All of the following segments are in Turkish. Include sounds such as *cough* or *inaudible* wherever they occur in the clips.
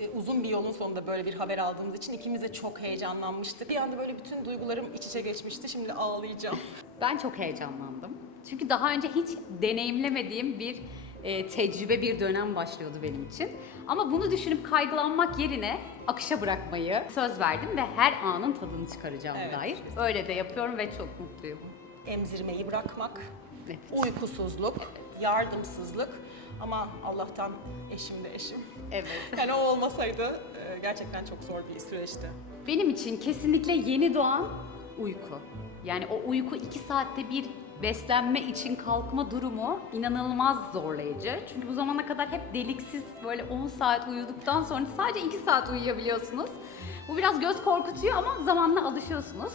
e, uzun bir yolun sonunda böyle bir haber aldığımız için ikimiz de çok heyecanlanmıştık. Bir anda böyle bütün duygularım iç içe geçmişti. Şimdi ağlayacağım. *laughs* Ben çok heyecanlandım. Çünkü daha önce hiç deneyimlemediğim bir e, tecrübe, bir dönem başlıyordu benim için. Ama bunu düşünüp kaygılanmak yerine akışa bırakmayı söz verdim ve her anın tadını çıkaracağım Evet, dair. Öyle de yapıyorum ve çok mutluyum. Emzirmeyi bırakmak, Evet. uykusuzluk, yardımsızlık ama Allah'tan eşim de eşim. Evet. *laughs* Yani o olmasaydı e, gerçekten çok zor bir süreçti. Benim için kesinlikle yeni doğan uyku. Yani o uyku iki saatte bir beslenme için kalkma durumu inanılmaz zorlayıcı. Çünkü bu zamana kadar hep deliksiz böyle 10 saat uyuduktan sonra sadece 2 saat uyuyabiliyorsunuz. Bu biraz göz korkutuyor ama zamanla alışıyorsunuz.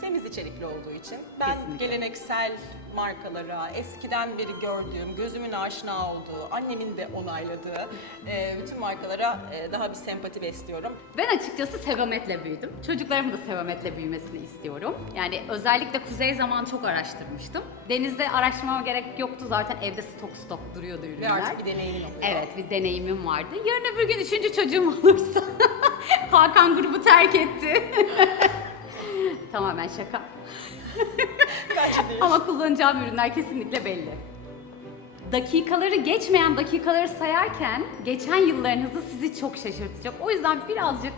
Temiz içerikli olduğu için ben Kesinlikle. geleneksel markalara, eskiden beri gördüğüm, gözümün aşina olduğu, annemin de onayladığı e, bütün markalara e, daha bir sempati besliyorum. Ben açıkçası Sevamet'le büyüdüm. Çocuklarımın da Sevamet'le büyümesini istiyorum. Yani özellikle kuzey zaman çok araştırmıştım. Denizde araştırmama gerek yoktu zaten evde stok stok duruyordu Ve ürünler. artık bir deneyimin oluyor. Evet bir deneyimim vardı. Yarın öbür gün üçüncü çocuğum *laughs* olursa Hakan grubu terk etti. *laughs* Tamamen şaka. *laughs* Bence değil. Ama kullanacağım ürünler kesinlikle belli. Dakikaları geçmeyen dakikaları sayarken geçen yıllarınızı sizi çok şaşırtacak. O yüzden birazcık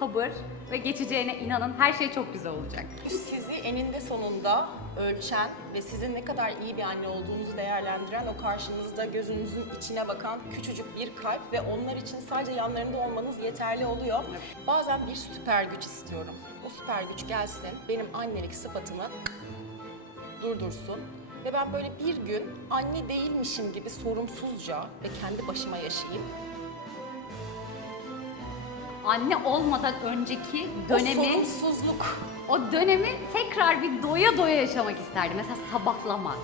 sabır ve geçeceğine inanın her şey çok güzel olacak. Sizi eninde sonunda ölçen ve sizin ne kadar iyi bir anne olduğunuzu değerlendiren o karşınızda gözünüzün içine bakan küçücük bir kalp ve onlar için sadece yanlarında olmanız yeterli oluyor. Bazen bir süper güç istiyorum. O süper güç gelsin, benim annelik sıfatımı durdursun ve ben böyle bir gün anne değilmişim gibi sorumsuzca ve kendi başıma yaşayayım. Anne olmadan önceki dönemi O sorumsuzluk. O dönemi tekrar bir doya doya yaşamak isterdim. Mesela sabahlamak.